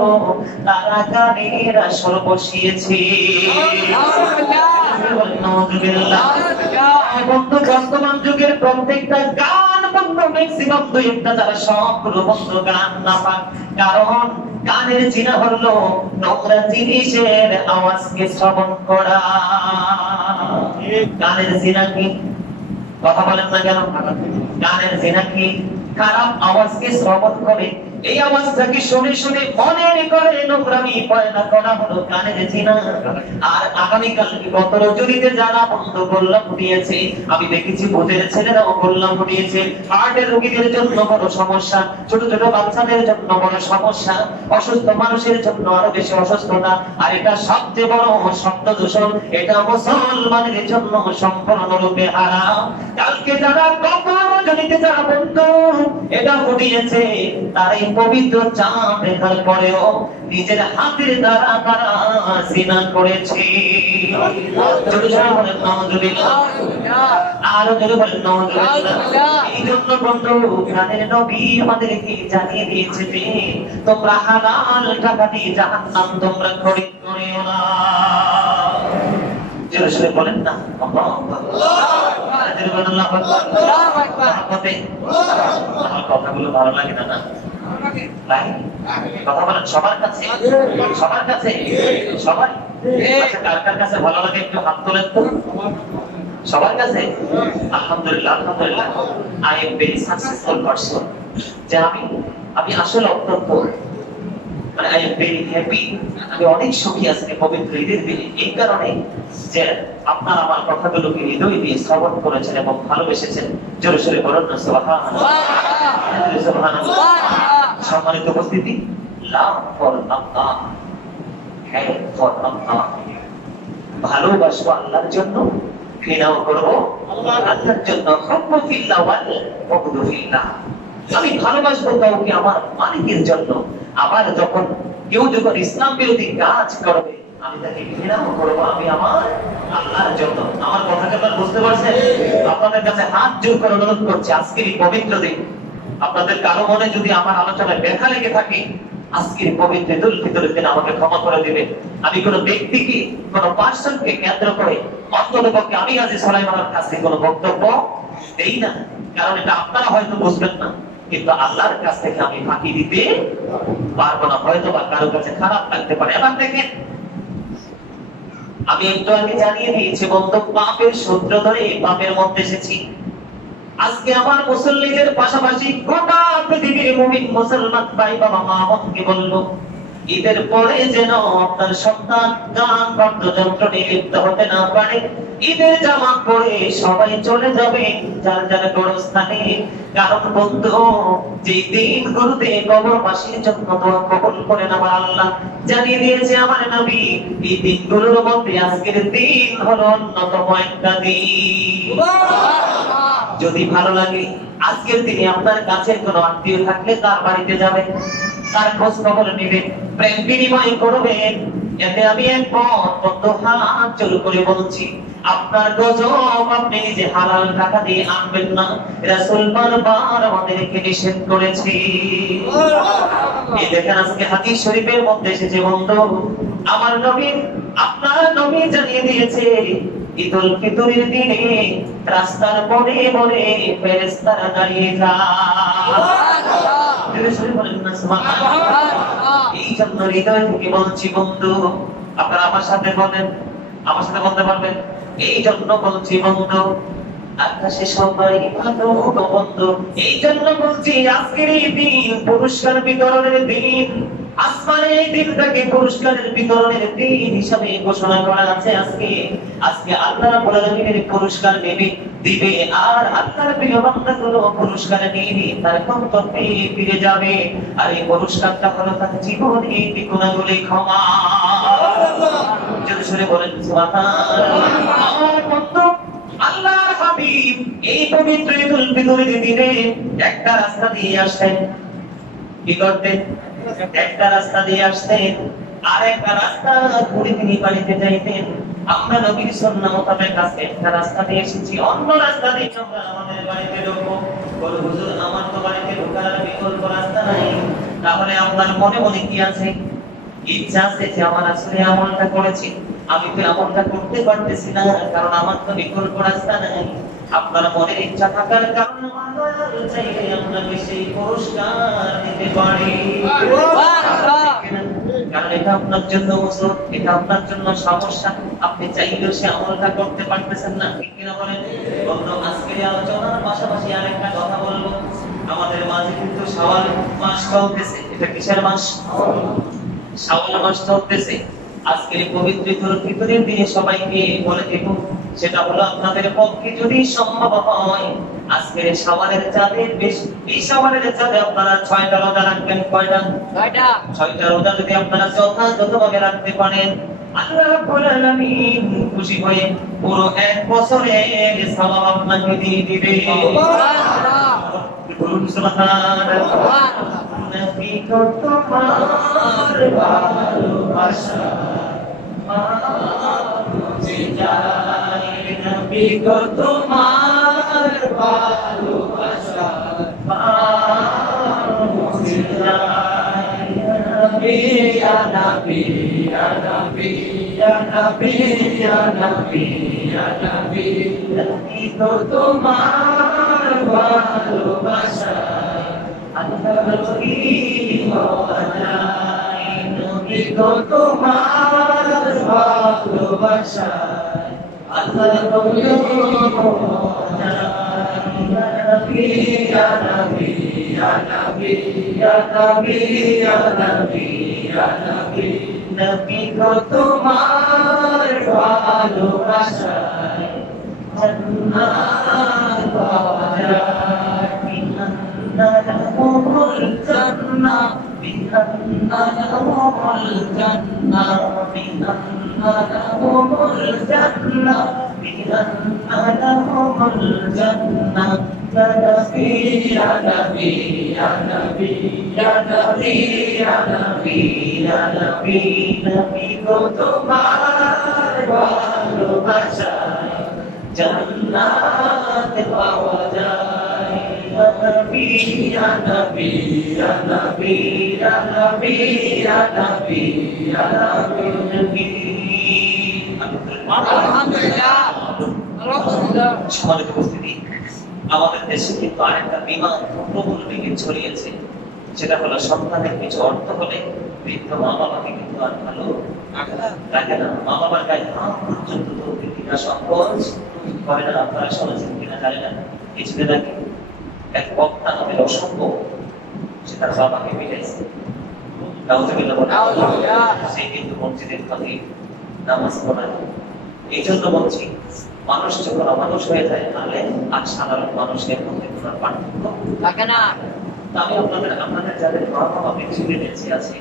তারা গানের আসর বসিয়েছে। বন্ধু, বর্তমান যুগের প্রত্যেকটা গান বন্ধু, ম্যাক্সিমাম দুই একটা, যারা সবগুলো বন্ধু গান না পাক। কারণ গানের জিনা হলো নোংরা জিনিসের আওয়াজকে শ্রবণ করা। গানের জিনা কি? কথা বলেন না কেন? গানের জিনা কি? খারাপ আওয়াজকে শ্রবণ করে, এই আওয়াজটাকে শুনে শুনে মনের করে নোংরামি পয়দা করা হলো গানের জিনা। আর আগামীকাল গত রজনীতে যারা বন্ধ গোল্লা ফুটিয়েছে, আমি দেখেছি ভূতের ছেলেরাও গোল্লা ফুটিয়েছে। হার্টের রোগীদের জন্য বড় সমস্যা, ছোট ছোট বাচ্চাদের জন্য বড় সমস্যা, অসুস্থ মানুষের জন্য আরো বেশি অসুস্থতা। আর এটা সবচেয়ে বড় শব্দ দূষণ, এটা মুসলমানের জন্য সম্পূর্ণরূপে হারাম। কালকে যারা গত রজনীতে যারা বন্ধু এটা ফুটিয়েছে, তারা পবিত্র চাঁদ দেখার পরেও নিজের হাতের দ্বারা তারা জিনা করেছে। আরো জোরে বলেন নাউযুবিল্লাহ। এই জন্য বন্ধু, প্রাণের নবী আমাদেরকে জানিয়ে দিয়েছে যে তোমরা হালাল টাকা দিয়ে জাহান্নাম তোমরা খরিদ করিও না। জোরে জোরে বলেন না, আল্লাহু আকবার। জোরে বলেন আল্লাহু আকবার। আমার কথাগুলো ভালো লাগে না? কথা বলেন সবার কাছে, সবার কাছে, সবাই। আচ্ছা, কার কার কাছে ভালো লাগে একটু হাত তোলেন তো। সবার কাছে? আলহামদুলিল্লাহ, আলহামদুলিল্লাহ। I am very successful person, যে আমি আসলে অত্যন্ত আই এম ভেরি হ্যাপি, আমি অনেক সুখী আজকে পবিত্র ঈদের দিনে। এই কারণে যে আপনারা আমার কথাগুলোকে হৃদয় দিয়ে শ্রবণ করেছেন এবং ভালোবেসেছেন। জোরে সোরে বলুন না সুবহানাল্লাহ, সুবহানাল্লাহ। সম্মানিত উপস্থিতি, লাভ ফর আল্লাহ, হ্যাঁ ফর আল্লাহ। ভালোবাসবো আল্লাহর জন্য, ঘৃণাও করবো আল্লাহর জন্য। হুব্বু ফিল্লাহ ওয়াল বুগদু ফিল্লাহ। আমি ভালোবাসবো কাউকে আমার মালিকের জন্য, আবার যখন কেউ যখন ইসলাম বিরোধী কাজ করবে আমি তাকে ঘৃণাও করবো আমি আমার আল্লাহর জন্য। আমার কথাটা আপনারা বুঝতে পারছেন? আপনাদের কাছে হাত জোর করে অনুরোধ করছি, আজকের এই পবিত্র দিন আপনাদের কারো মনে যদি আমার আলোচনায় ব্যথা লেগে থাকে, আজকের পবিত্র ঈদুল ফিতরের দিন আমাকে ক্ষমা করে দিবেন। আমি কোনো ব্যক্তিকে, কোনো পার্সনকে কেন্দ্র করে অন্ততপক্ষে আমি গাজী সুলাইমানের কাছে কোনো বক্তব্য দেই না, কারণ এটা আপনারা হয়তো বুঝবেন না, কিন্তু আল্লাহর কাছ থেকে আমি ফাঁকি দিতে পারবো না। হয়তো বা কারো কাছে খারাপ লাগতে পারে। এবার দেখেন, আমি একটু আগে জানিয়ে দিয়েছি বন্ধু, পাপের সূত্র ধরে পাপের মধ্যে এসেছি। আজকে আমার মুসল্লিদের পাশাপাশি গোটা পৃথিবীর মুমিন মুসলমান ভাই বাবা মা বোনকে বলবো, ঈদের পরে যেন আপনার সন্তান গান বাদ্যযন্ত্র নিয়ে লিপ্ত হতে না পারে। ঈদের জামা পরে সবাই চলে যাবে যার যার গোরস্থানে। কারণ বন্ধু, যে দিনগুলোতে কবরবাসীর জন্য দোয়া কবুল করেন আমার আল্লাহ জানিয়ে দিয়েছে আমার নবী, এই দিনগুলোর মধ্যে আজকের দিন হলো অন্যতম একটা দিন। যদি ভালো লাগে আজকের দিনে আপনার কাছের কোনো আত্মীয় থাকলে তার বাড়িতে যাবেন, তার খোঁজ খবর নেবেন, প্রেম বিনিময় করবেন। এতে আমি এক বন্ধ হাত জোর করে বলছি, আপনার গজব আপনি নিজে হালাল টাকা দিয়ে আনবেন না। রাসূল বারবার আমাদেরকে নিষেধ করেছে। এই দেখেন আজকে হাদিস শরীফের মধ্যে এসেছে বন্ধু, আমার নবী আপনার নবী জানিয়ে দিয়েছে, ঈদুল ফিতরের দিনে রাস্তার মোড়ে মোড়ে ফেরেশতারা দাঁড়িয়ে যায়। এই জন্য হৃদয় থেকে বলছি বন্ধু, আপনারা আমার সাথে বলেন, আমার সাথে বলতে পারবেন। এই জন্য বলছি বন্ধু, আকাশে সবাই ভালো বন্ধু। এই জন্য বলছি আজকের এই দিন পুরস্কার বিতরণের দিন। আসমানে এই দিনটাকে পুরস্কারের বিতরণের দিন হিসাবে ঘোষণা করা আছে। আজকে আল্লাহ রাব্বুল আলামিনের পুরস্কার দিবে, আর আল্লাহর প্রিয় বান্দাগুলো পুরস্কার নিয়ে তার গন্তব্যে ফিরে যাবে। আর এই পুরস্কারটা হলো তার জীবনের গুনাহগুলি ক্ষমা। যদি শুনে বলেন সুবহানাল্লাহ। আল্লাহর হাবিব এই পবিত্র ঈদুল ফিতরের দিনে একটা রাস্তা দিয়ে আসেন, কি করতেন? একটা রাস্তা দিয়ে আসতেন, আর একটা রাস্তা ঘুরে তিনি বাড়িতে যাইতেন। আমরা নবীর সুন্নাহ মোতাবেক আজকে একটা রাস্তা দিয়ে এসেছি, অন্য রাস্তা দিয়ে আমরা আমাদের বাড়িতে ঢুকবো। বলে হুজুর, আমার তো বাড়িতে ঢোকার বিকল্প রাস্তা নাই। তাহলে আপনার মনে মনে কি আছে? ইচ্ছা আছে যে আমার আসলে আমলটা করেছি, আমি তো আমলটা করতে পারতেছি না, কারণ আমার তো বিকল্প রাস্তা নাই। আপনার মনে ইচ্ছা থাকার কারণে আমার দয়াল চাইলে আপনাকে সেই পুরস্কার দিতে পারি। কারণ এটা আপনার জন্য ওজর, এটা আপনার জন্য সমস্যা, আপনি চাইলেও সে আমলটা করতে পারতেছেন না, ঠিক কিনা বলেন? বন্ধু, আজকের আলোচনার পাশাপাশি আরেকটা কথা বলবো। আমাদের মাঝে কিন্তু শাওয়াল মাস চলতেছে। এটা কিসের মাস? শাওয়াল মাস চলতেছে। আজকের পবিত্র ঈদুল ফিতরের দিনে সবাইকে বলে দেব, সেটা হলো আপনাদের পক্ষে যদি সম্ভব হয়, আজকের শাওয়ালের চাঁদের এই শাওয়ালের চাঁদে আপনারা 6টা রোজা রাখবেন। কয়টা? 6টা রোজা যদি আপনারা যথাযথভাবে রাখতে পারেন, আল্লাহ রাব্বুল আলামিন খুশি হয়ে পুরো এক বছরের সওয়াব আপনাকে দিয়ে দিবে। বলুন সুবহানাল্লাহ। নবী গো তোমার ভালোবাসা মুঝে যায়, নবী গো তোমার ভালোবাসা মুঝে যায়। নবী ইয়া নবী ইয়া নবী ইয়া নবী ইয়া নবী ইয়া নবী, নবী গো তোমার ভালোবাসা আল্লাহর ওলি হওয়া যায়। নবী গো তোমার ভালোবাসা আল্লাহর ওলি হওয়া যায়। নবী ইয়া নবী ইয়া নবী ইয়া নবী ইয়া নবী ইয়া নবী, নবী গো তোমার ভালোবাসা জান্নাত পাওয়া যায়। لهم الجنة بأن لهم الجنة بأن لهم الجنة بأن لهم الجنة يا نبي يا نبي يا نبي يا نبي يا نبي نبي গো তোমার ভালোবাসায় জান্নাত পাওয়া যায়। يا نبي يا نبي يا نبي يا نبي يا نبي يا نبي আলহামদুলিল্লাহ আলহামদুলিল্লাহ। সম্মানিত উপস্থিতি, আমাদের দেশে কিন্তু আরেকটা বিমান প্রবল বেগে ছড়িয়েছে। সেটা হলো সন্তানের কিছু অর্থ হলে বৃদ্ধ মা বাবাকে কিন্তু আর ভালো লাগে না। মা বাবার গায়ে হাত পর্যন্ত তুলতে কিনা সংকোচ করে না। আপনারা শুনেছেন কিনা জানি না, কিছুদিন আগে এক বক্তা নামের অসম্ভব সে তার বাবাকে পিটাইছে। সে কিন্তু মসজিদের খতিব, নামাজ পড়ায়। এই জন্য বলছি, মানুষ যখন অমানুষ হয়ে যায় তাহলে আর সাধারণ মানুষের মধ্যে কোনো পার্থক্য থাকে না। আমি আপনাদের যাদের মা বাবা পৃথিবীতে বেঁচে আছে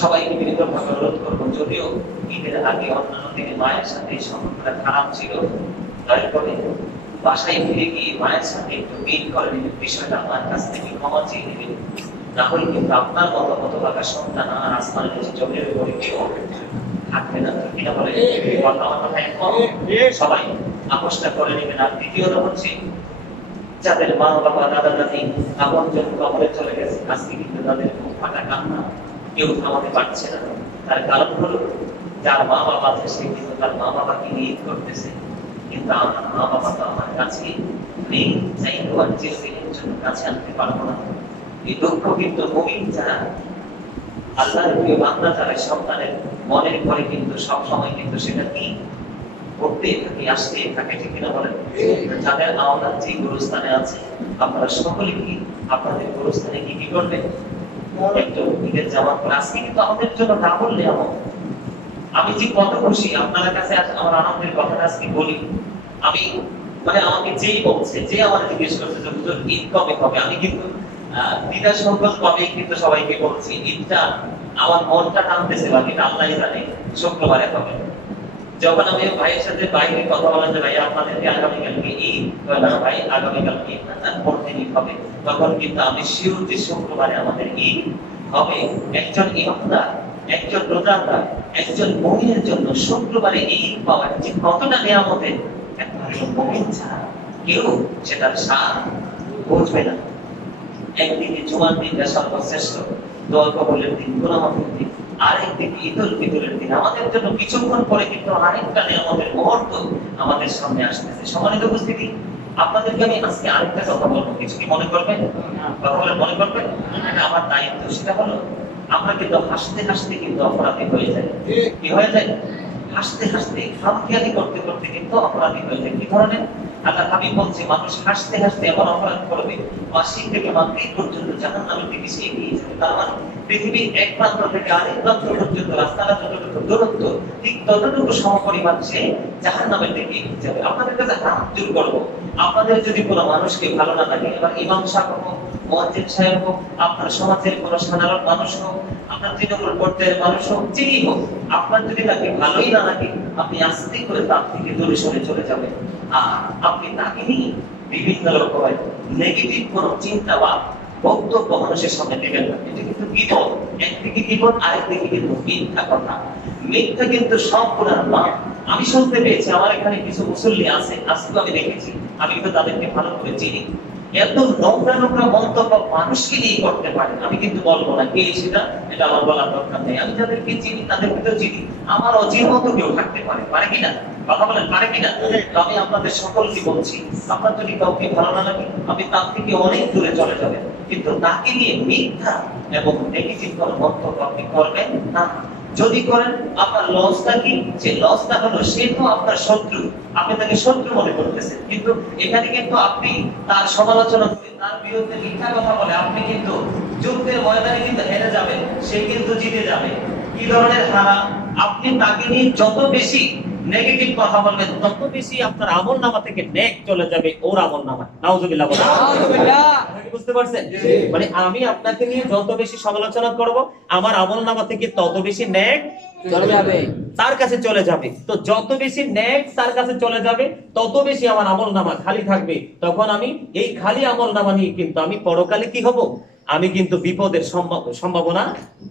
সবাইকে বিনীতভাবে অনুরোধ করবো, যদিও ঈদের আগে অন্যান্য দিনে মায়ের সাথে সম্পর্কটা খারাপ ছিল, দয়া করে বাসায় ফিরে গিয়ে মায়ের সাথে একটু মিল করে নেবেন, বিষয়টা আমার কাছ থেকে ক্ষমা চেয়ে নেবেন। না হলে কিন্তু আপনার মতো হতভাগা সন্তান আর আসমানের কাছে চোখের উপরে কেউ থাকবে না। কিনা বলে সবাই আপোষটা করে নেবেন। আর দ্বিতীয়ত হচ্ছে, যাদের মা বাবা দাদা দাদি আপনজন কবরে চলে গেছে, আজকে কিন্তু তাদের মুখ ফাটা কান্না কেউ থামাতে পারছে না। তার কারণ হলো, যার মা বাবা আছে সে কিন্তু তার মা বাবাকে নিয়ে করতেছে, কিন্তু আমার মা বাবা তো আমার কাছে নেই, চাইলেও আর যে দিনের জন্য কাছে আনতে পারবো না। এই দুঃখ কিন্তু মুমিন যারা, আল্লাহর প্রিয় বান্দা যারা, সন্তানের মনের ঘরে কিন্তু সব সময় কিন্তু সেটা কি করতে থাকে, আসতে থাকে, ঠিক কিনা বলেন? যাদের আওলাদ যে গুরুস্থানে আছে, আপনারা সকলে কি আপনাদের গুরুস্থানে কি কি করবেন? একটু ঈদের জামাত করে। আজকে কিন্তু আমাদের জন্য না বললে আমার, আমি যে কত খুশি আপনার কাছে আমার আনন্দের কথাটা আজকে বলি। আমি মানে আমাকে যেই বলছে, যে আমার জিজ্ঞেস করছে যে হুজুর ঈদ কবে হবে, আমি কিন্তু দ্বিধা সংকোচ কবে কিন্তু সবাইকে বলছি ঈদটা আমার মনটা টানতেছে, বাকি আল্লাহই জানে শুক্রবারে হবে। যখন আমি ভাইয়ের সাথে বাইরে কথা বলেন যে ভাই আপনাদেরকে আগামীকালকে ঈদ, না ভাই আগামীকালকে ঈদ না, তারপর দিন ঈদ হবে, তখন কিন্তু আমি শিওর যে শুক্রবারে আমাদের ঈদ হবে। একজন ইমানদার, একজন রোজাদার, একজন মুমিনের জন্য শুক্রবারে ঈদ পাওয়া যে কতটা নিয়ামতের, একজন মুমিন ছাড়া কেউ সেটার স্বাদ বুঝবে না। একদিকে জুমার দিনটা সর্বশ্রেষ্ঠ, দোয়া কবুলের দিন, গুনাহ মাফের দিন, আরেকদিকে ঈদুল ফিতরের দিন। আমাদের জন্য কিছুক্ষণ পরে কিন্তু আরেকটা নিয়ামতের মুহূর্ত আমাদের সামনে আসতেছে। সম্মানিত উপস্থিতি, আপনাদেরকে আমি আজকে আরেকটা কথা বলবো, কিছু কি মনে করবেন? কথা বলে মনে করবেন? এটা আমার দায়িত্ব। সেটা হলো, আমরা কিন্তু হাসতে হাসতে কিন্তু অপরাধী হয়ে যাই। কি হয়ে যায়? হাসতে হাসতে, খামখেয়ালি করতে করতে কিন্তু অপরাধী হয়ে যায়। কি ধরনের? আল্লাহ হাবিব বলছে, মানুষ হাসতে হাসতে এমন অপরাধ করবে, মাসিক থেকে মাতৃক পর্যন্ত জাহান্নামের দিকে সে এগিয়ে যাবে। তার মানে পৃথিবীর এক প্রান্ত থেকে আরেক প্রান্ত পর্যন্ত রাস্তাটা যতটুকু দূরত্ব, ঠিক ততটুকু সমপরিমাণ সে জাহান্নামের দিকে এগিয়ে যাবে। আপনাদের কাছে হাত জোর করবো, আপনাদের যদি কোনো মানুষকে ভালো না লাগে, এবার ইমাম সাহেব হোক, মুয়াজ্জিন সাহেব হোক, আপনার সমাজের কোনো সাধারণ মানুষ হোক, আপনার তৃণমূল পর্যায়ের মানুষ হোক, যেই হোক, আপনার যদি তাকে ভালোই না লাগে, আপনি আস্তে করে তার থেকে দূরে সরে চলে যাবেন। আর আপনি তাকে নিয়ে বিভিন্ন রকমের নেগেটিভ কোনো চিন্তা বা বক্তব্য মানুষের সামনে দেবেন না। এটা কিন্তু বিপদ, একদিকে বিপদ, আরেকদিকে কিন্তু মিথ্যা কথা। মিথ্যা কিন্তু সব গুনার মা। আমি শুনতে পেয়েছি, আমার এখানে কিছু মুসল্লি আছে, আজকে আমি দেখেছি, আমি কিন্তু তাদেরকে ভালো করে চিনি, এত নোংরা নোংরা মন্তব্য মানুষকে নিয়ে করতে পারে। আমি কিন্তু বলবো না কে সেটা, এটা আমার বলার দরকার নেই। আমি যাদেরকে চিনি তাদেরকে তো চিনি, আমার অচিন মতো কেউ থাকতে পারে, পারে কিনা? কথা বলেন, পারে কিনা? আমি আপনাদের সকলকে বলছি, আপনার যদি কাউকে ভালো না লাগে, আপনি তার থেকে অনেক দূরে চলে যাবেন, কিন্তু তাকে নিয়ে মিথ্যা এবং নেগেটিভ কোনো মন্তব্য আপনি করবেন না। যদি করেন, আপনার লসটা কি? যে লসটা হলো, সে তো আপনার শত্রু, আপনি তাকে শত্রু মনে করতেছেন, কিন্তু এখানে কিন্তু আপনি তার সমালোচনা করে, তার বিরুদ্ধে মিথ্যা কথা বলে আপনি কিন্তু যুদ্ধের ময়দানে কিন্তু হেরে যাবেন, সে কিন্তু জিতে যাবে। কি ধরনের হারা? আপনি তাকে নিয়ে যত বেশি নেগেটিভ কথা বলবেন, তত বেশি আপনার আমলনামা থেকে নেক চলে যাবে ওর আমলনামায়। নাউজুবিল্লাহ। বুঝতে পারছেন? মানে আমি আপনাকে নিয়ে যত বেশি সমালোচনা করব, আমার আমলনামা থেকে তত বেশি নেক চলে যাবে, তার কাছে চলে যাবে। তো যত বেশি নেক তার কাছে চলে যাবে, তত বেশি আমার আমলনামা খালি থাকবে। তখন আমি এই খালি আমলনামা নিয়ে কিন্তু আমি পরকালে কি হব? আমি কিন্তু বিপদের সম্ভাবনা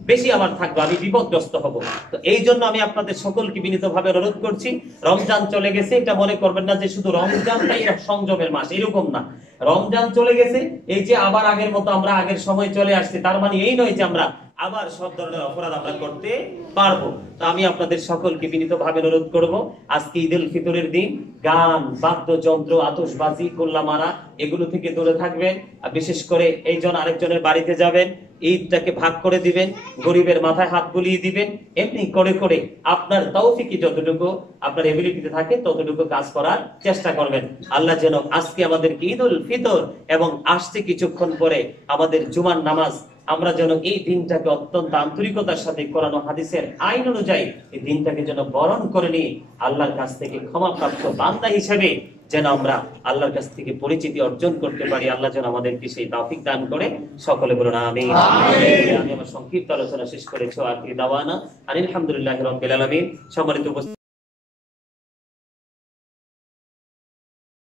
বেশি আমার থাকবে, আমি বিপদগ্রস্ত হব। তো এই জন্য আমি আপনাদের সকলকে বিনীতভাবে অনুরোধ করছি, রমজান চলে গেছে, এটা মনে করবেন না যে শুধু রমজানটাই সংযমের মাস, এরকম না। রমজান চলে গেছে, এই যে আবার আগের মতো আমরা আগের সময় চলে আসছি, তার মানে এই নয় যে আমরা আবার সব ধরনের অপরাধ আমরা করতে পারবো। তো আমি আপনাদের সকলকে বিনীতভাবে অনুরোধ করব, আজকে ঈদ উল ফিতরের দিন গান, বাদ্যযন্ত্র, আতশবাজি, গোল্লা মারা এগুলো থেকে দূরে থাকবেন। আর বিশেষ করে এইজন আরেকজনের বাড়িতে যাবেন, ঈদটাকে ভাগ করে দিবেন, গরিবের মাথায় হাত বুলিয়ে দিবেন। এমনি করে করে আপনার তৌফিকি যতটুকু আপনার এবিলিটিতে থাকে ততটুকু কাজ করার চেষ্টা করবেন। আল্লাহ যেন আজকে আমাদেরকে ঈদ উল ফিতর এবং আসছে কিছুক্ষণ পরে আমাদের জুমার নামাজ, আমরা যেন এই দিনটাকে অত্যন্ত আন্তরিকতার সাথে কোরআন ও হাদিসের আইন অনুযায়ী এই দিনটাকে যেন বরণ করে নিয়ে আল্লাহর কাছ থেকে ক্ষমাপ্রাপ্ত বান্দা হিসেবে যেন আমরা আল্লাহর কাছ থেকে পরিচিতি অর্জন করতে পারি। আল্লাহ যেন আমাদেরকে সেই তৌফিক দান করে। সকলে বলুন আমিন। আমি আমার সংক্ষিপ্ত আলোচনা শেষ করেছি। আখির দাওয়ানা আলহামদুলিল্লাহি রাব্বিল আলামিন। সম্মানিত উপস্থিতি।